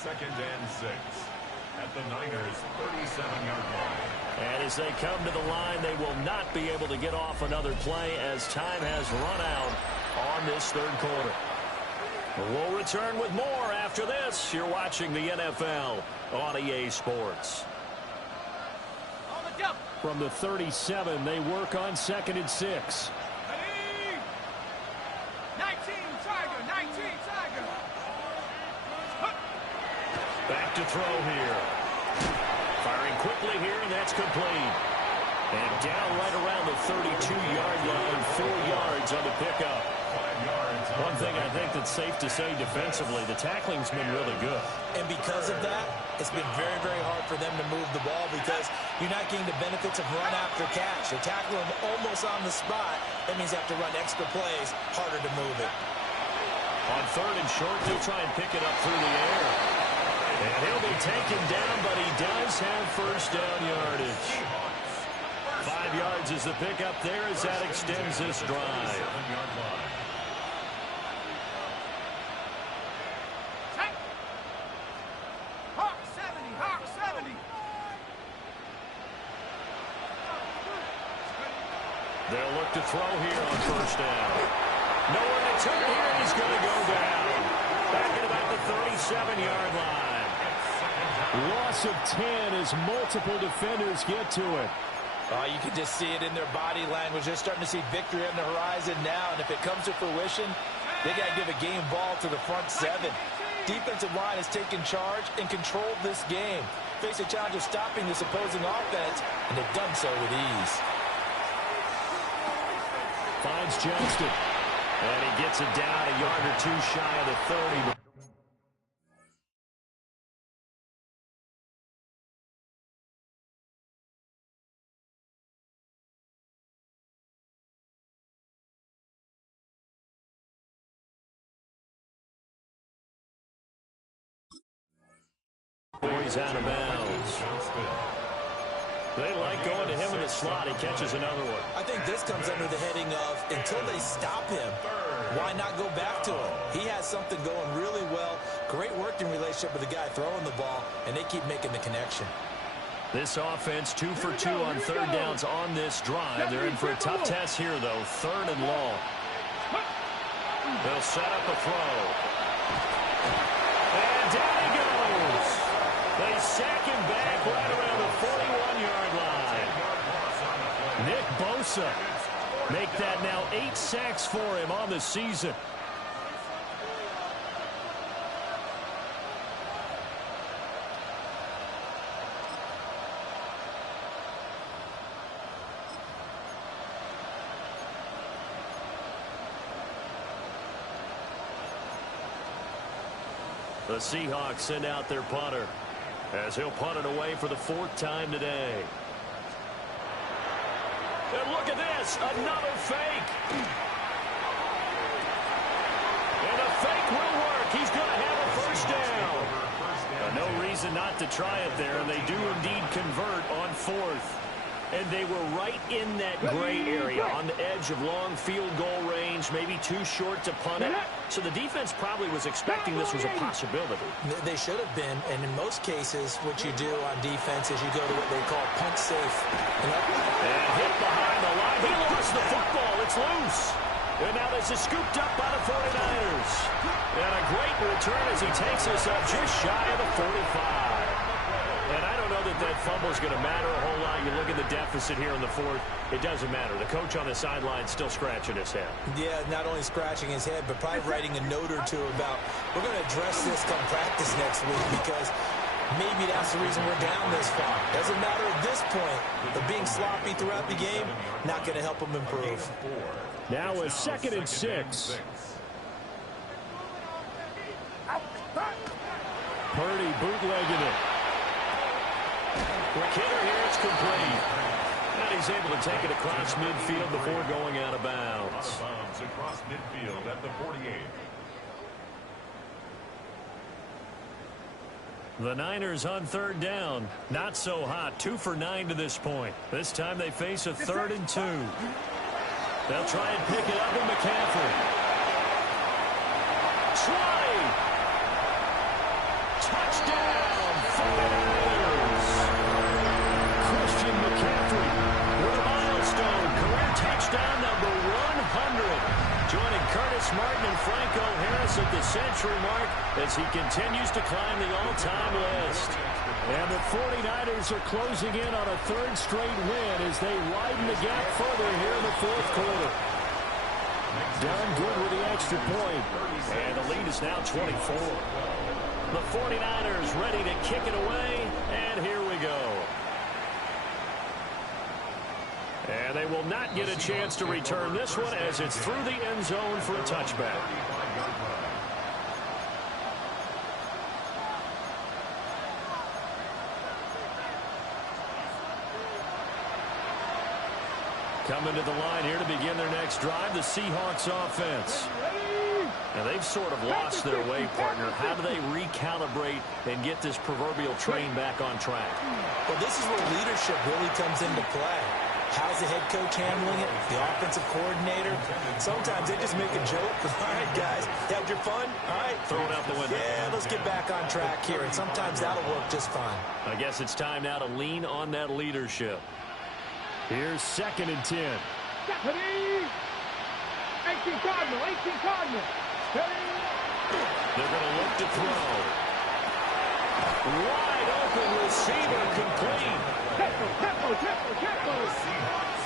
2nd and 6 at the Niners' 37-yard line. And as they come to the line, they will not be able to get off another play as time has run out on this 3rd quarter. We'll return with more after this. You're watching the NFL on EA Sports. From the 37, they work on 2nd and 6. 19 Tiger. Back to throw here. Firing quickly here, and that's complete. And down right around the 32-yard line, 4 yards on the pickup. 5 yards. One thing I think that's safe to say defensively, the tackling's been really good. And because of that, it's been very, very hard for them to move the ball because you're not getting the benefits of run after catch. They're tackling them almost on the spot. That means they have to run extra plays, harder to move it. On 3rd and short, they'll try and pick it up through the air. And he'll be taken down, but he does have first down yardage. 5 yards is the pickup there as that extends this drive. 7-yard line. Hawk 70. They'll look to throw here on first down. Nowhere to turn here. He's going to go down. Back at about the 37-yard line. Loss of 10 as multiple defenders get to it. You can just see it in their body language. They're starting to see victory on the horizon now, and if it comes to fruition, they got to give a game ball to the front 7. Defensive line has taken charge and controlled this game. Face a challenge of stopping this opposing offense, and they've done so with ease. Finds Johnston. And he gets it down a yard or 2 shy of the 30. He's out of bounds. They like going to him in the slot. He catches another one. I think this comes under the heading of until they stop him, why not go back to him? He has something going really well. Great working relationship with the guy throwing the ball, and they keep making the connection. This offense 2 for 2 on 3rd downs on this drive. They're in for a tough test here, though. 3rd and long. They'll set up a throw. And down he goes. They sack him back right around the 41-yard line. Nick Bosa make that now 8 sacks for him on the season. The Seahawks send out their punter as he'll punt it away for the 4th time today. And look at this, another fake. And the fake will work. He's going to have a first down. No reason not to try it there, and they do indeed convert on 4th. And they were right in that gray area on the edge of long field goal range, maybe too short to punt it. So the defense probably was expecting this was a possibility. They should have been, and in most cases, what you do on defense is you go to what they call punt safe. And hit behind the line. He lost the football. It's loose. And now this is scooped up by the 49ers. And a great return as he takes us up just shy of the 45. And I don't know that that fumble is going to matter a whole lot. You look at the deficit here in the 4th. It doesn't matter. The coach on the sideline still scratching his head. Yeah, not only scratching his head, but probably writing a note or two about, we're going to address this come practice next week because maybe that's the reason we're down this far. Doesn't matter at this point. But being sloppy throughout the game, not going to help them improve. Now a 2nd and 6. Purdy bootlegging it. McKinnon here, it's complete. And he's able to take it across midfield before going out of bounds. Across midfield at the 48. The Niners on 3rd down. Not so hot. 2 for 9 to this point. This time they face a 3rd and 2. They'll try and pick it up with McCaffrey. Try! Touchdown! 49ers! Christian McCaffrey with a milestone. Career touchdown number 100. Joining Curtis Martin and Franco Harris at the century mark as he continues to climb the all-time list. And the 49ers are closing in on a 3rd straight win as they widen the gap further here in the 4th quarter. Done good with the extra point. And the lead is now 24. The 49ers ready to kick it away, and here we go. And they will not get a chance to return this one as it's through the end zone for a touchback. Coming to the line here to begin their next drive, the Seahawks offense. And they've sort of lost their way, partner. How do they recalibrate and get this proverbial train back on track? Well, this is where leadership really comes into play. How's the head coach handling it? The offensive coordinator? Sometimes they just make a joke. All right, guys, had your fun? All right. Throw it out the window. Yeah, let's get back on track here. And sometimes that'll work just fine. I guess it's time now to lean on that leadership. Here's 2nd and 10. 18 Cardinal, 18 Cardinal. They're going to look to throw. Wide open receiver complete. Tempo. Seahawks.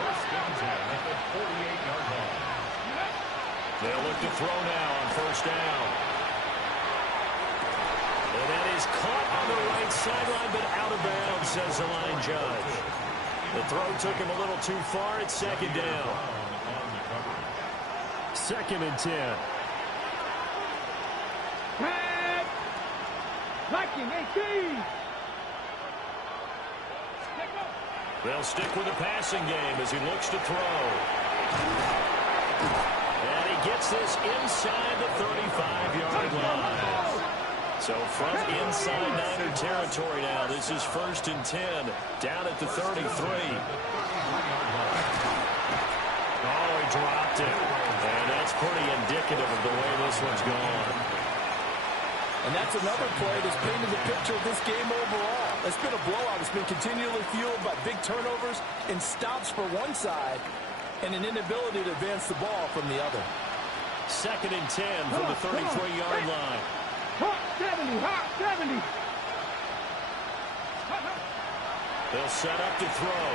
First and 10 at the 48-yard line. They'll look to throw now on 1st down. And that is caught on the right sideline, but out of bounds, says the line judge. The throw took him a little too far. It's 2nd down. 2nd and 10. Viking 18. They'll stick with the passing game as he looks to throw. And he gets this inside the 35-yard line. So from inside Niner territory now, this is 1st and 10, down at the 33. Oh, he dropped it. And that's pretty indicative of the way this one's gone. And that's another play that's painted the picture of this game overall. It's been a blowout. It's been continually fueled by big turnovers and stops for one side and an inability to advance the ball from the other. 2nd and 10 from the 33-yard line. Hot 70, hot 70. They'll set up to throw.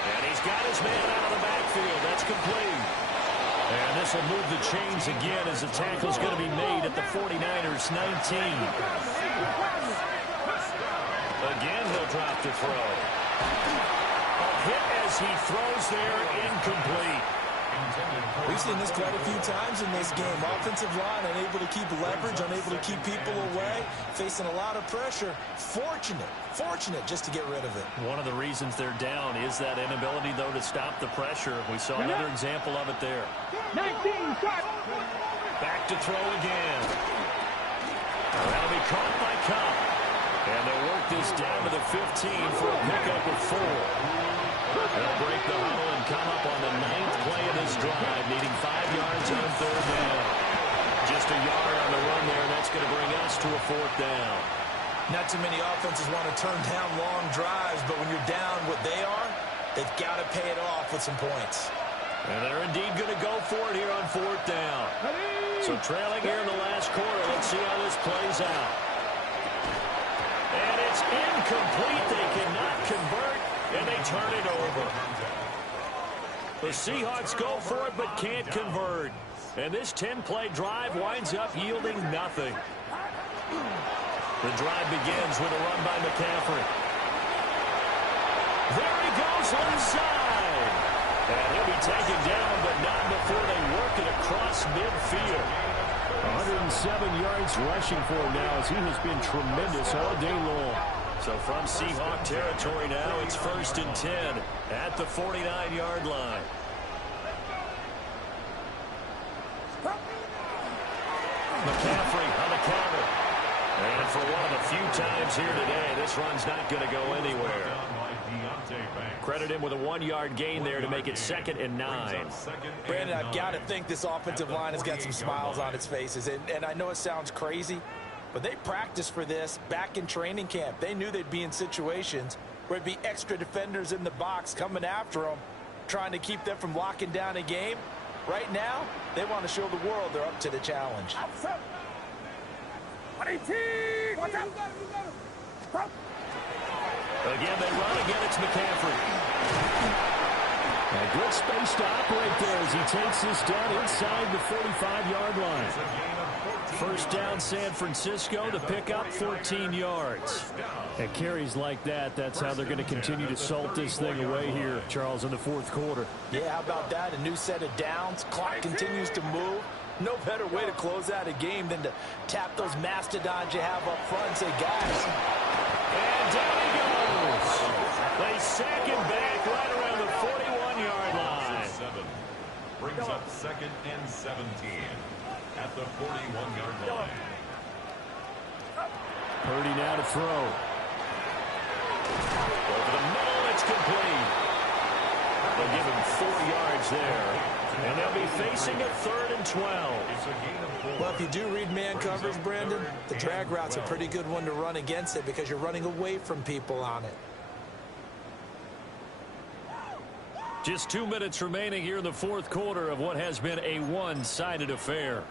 And he's got his man out of the backfield. That's complete. And this will move the chains again as the tackle's going to be made at the 49ers 19. Again, he'll drop to throw. A hit as he throws there, incomplete. We've seen this quite a few times in this game. Offensive line unable to keep leverage, unable to keep people away, facing a lot of pressure. Fortunate just to get rid of it. One of the reasons they're down is that inability, though, to stop the pressure. We saw another example of it there. 19, shot. Back to throw again. That'll be caught by Cup. And they'll work this down to the 15 for a pickup of 4. They'll break the huddle and come up on the 9th play of this drive, needing 5 yards on 3rd down. Just a yard on the run there, and that's going to bring us to a 4th down. Not too many offenses want to turn down long drives, but when you're down what they are, they've got to pay it off with some points. And they're indeed going to go for it here on 4th down. So trailing here in the last quarter, let's see how this plays out. And it's incomplete. They cannot convert, and they turn it over. The Seahawks go for it but can't convert. And this 10-play drive winds up yielding nothing. The drive begins with a run by McCaffrey. There he goes inside. And he'll be taken down, but not before they work it across midfield. 107 yards rushing for him now as he has been tremendous all day long. So from Seahawk territory now, it's 1st and 10 at the 49-yard line. McCaffrey on the counter. And for one of the few times here today, this run's not going to go anywhere. Credit him with a 1-yard gain there to make it 2nd and 9. Brandon, I've got to think this offensive line has got some smiles on its faces. And I know it sounds crazy, but they practiced for this back in training camp. They knew they'd be in situations where there'd be extra defenders in the box coming after them, trying to keep them from locking down a game. Right now, they want to show the world they're up to the challenge. Again, they run. Again, it's McCaffrey. A good space to operate there as he takes this down inside the 45-yard line. 1st down, San Francisco. The pickup, 14 yards. At carries like that, that's how they're going to continue to salt this thing away here, Charles, in the 4th quarter. Yeah, how about that? A new set of downs. Clock continues to move. No better way to close out a game than to tap those mastodons you have up front and say, guys. And down he goes. They sack him back right around the 41-yard line. Brings up 2nd and 17 at the 41-yard line. Purdy now to throw. Over the middle, it's complete. They'll give him 4 yards there. And they'll be facing a 3rd and 12. Well, if you do read man coverage, Brandon, the drag route's a pretty good one to run against it because you're running away from people on it. Just 2 minutes remaining here in the 4th quarter of what has been a one-sided affair.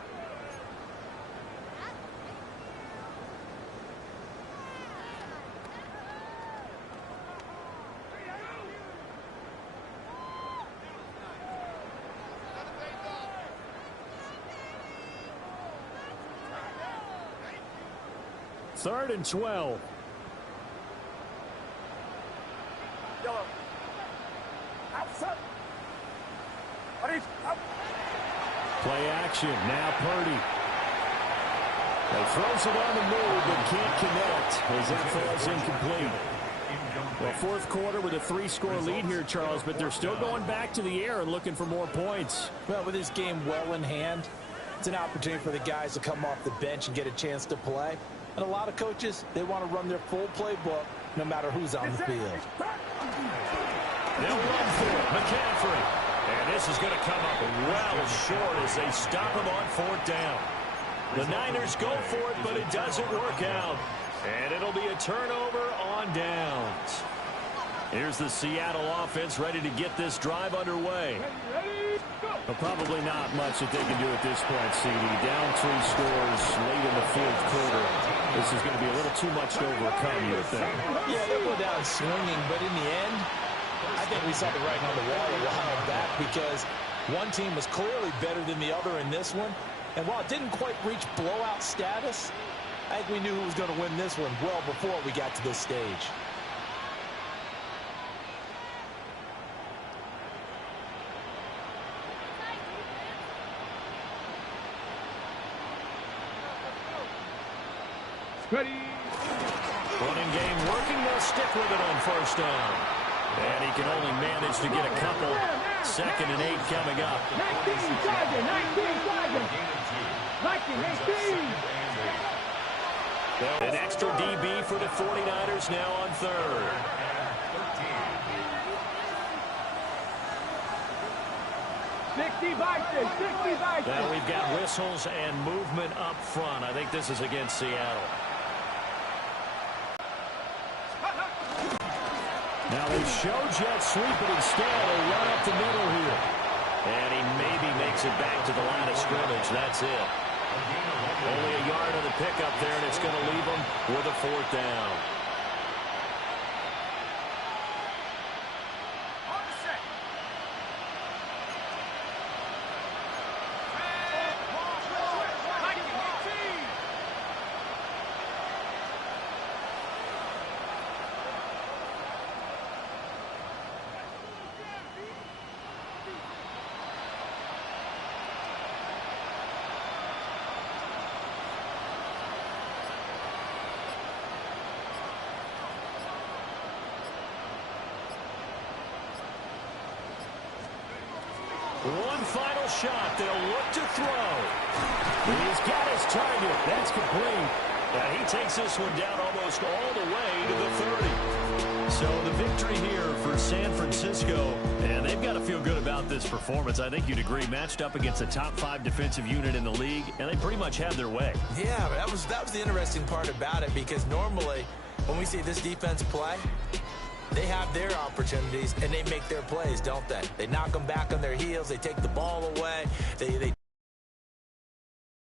Third and 12. Play action. Now Purdy. He throws it on the move but can't connect as that falls incomplete. Well, 4th quarter with a 3-score lead here, Charles, but they're still going back to the air and looking for more points. Well, with this game well in hand, it's an opportunity for the guys to come off the bench and get a chance to play. And a lot of coaches, they want to run their full playbook no matter who's on the field. They'll run for it. McCaffrey. And this is going to come up well short as they stop him on 4th down. The Niners go for it, but it doesn't work out. And it'll be a turnover on downs. Here's the Seattle offense ready to get this drive underway. Well, probably not much that they can do at this point, CD. Down 3 scores late in the 4th quarter. This is going to be a little too much to overcome, you would think. Yeah, they'll go down swinging, but in the end, I think we saw the writing on the wall a while back because one team was clearly better than the other in this one. And while it didn't quite reach blowout status, I think we knew who was going to win this one well before we got to this stage. Ready. Running game working. They'll stick with it on 1st down. And he can only manage to get a couple. 2nd and 8 coming up. 19 seconds. 19 seconds. 19, 18. An extra DB for the 49ers now on 3rd. Now we've got whistles and movement up front. I think this is against Seattle. Now they show jet sweep, but instead they run up the middle here. And he maybe makes it back to the line of scrimmage. That's it. Only a yard on the pickup there, and it's going to leave them with a 4th down. One final shot. They'll look to throw. He's got his target. That's complete. And he takes this one down almost all the way to the 30. So the victory here for San Francisco. And they've got to feel good about this performance. I think you'd agree. Matched up against the top 5 defensive unit in the league. And they pretty much had their way. Yeah, that was the interesting part about it because normally when we see this defense play, they have their opportunities, and they make their plays, don't they? They knock them back on their heels. They take the ball away. They